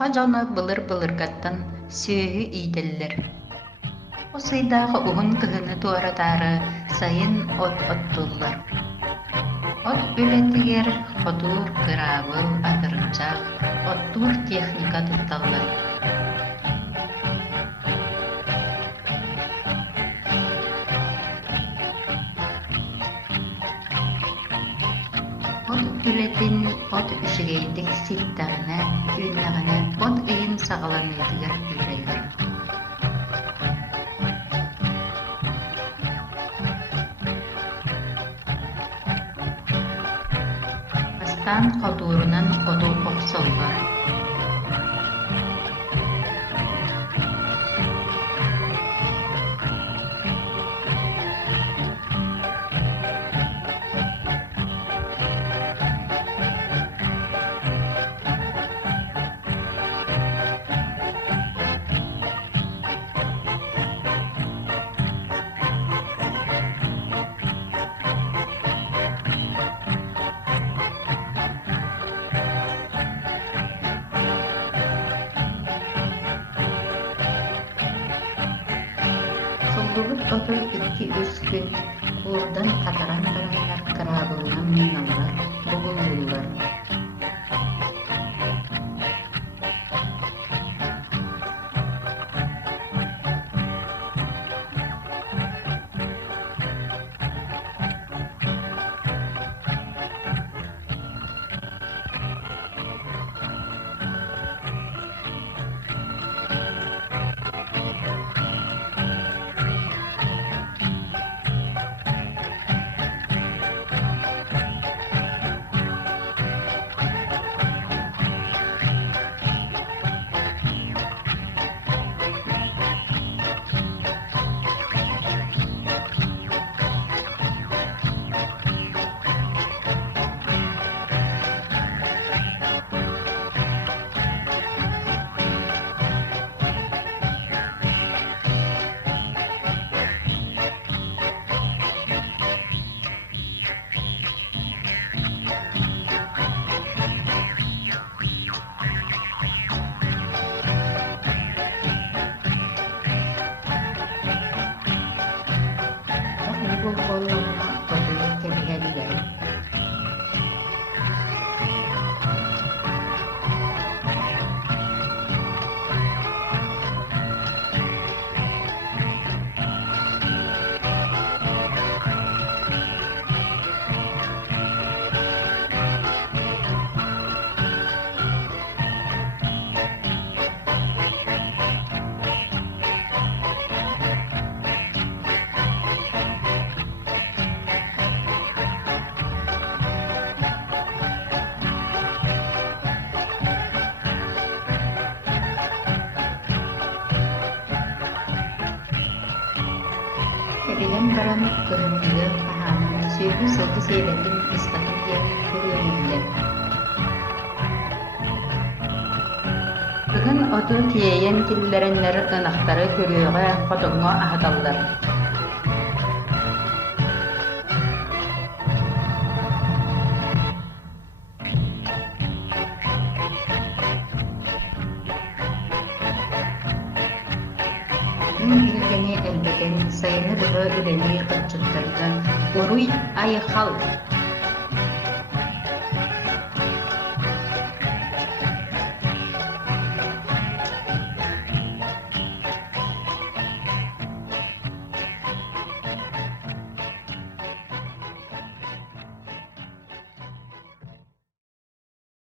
Хажаны былыр-былыргаттан сүөһү ийтэллэр. Осыйдаах уһун кыһыны туаратаары сайын от оттуллар. От үлэтигэр хотуур кыраабыл, атырдьаах, оттуур техника тутталлар. От үлэтин от үсүгэйдик ситтаҕына, үүннэҕинэ от ыйын саҕаланыытыгар үөрэллэр. Астаан хотуурунан оту охсоллор. Солдубут оту икки-үс күн куурдан катаран бараннар кыраабылынан мыйналлар, бугуллуллар. Bul bollarına otunu kemiğenler. Kebiden baran kırımlığı pahanın süybü sıldı seyredin ıslakın diye körüyorlar. Kıhın otu tiyeyen killerenler ınaktarı körüyoğa fotoğuna ahadallar. Bilgeni elbeten sayını bığı ürenir kıçıttırdı. Uruy ay hal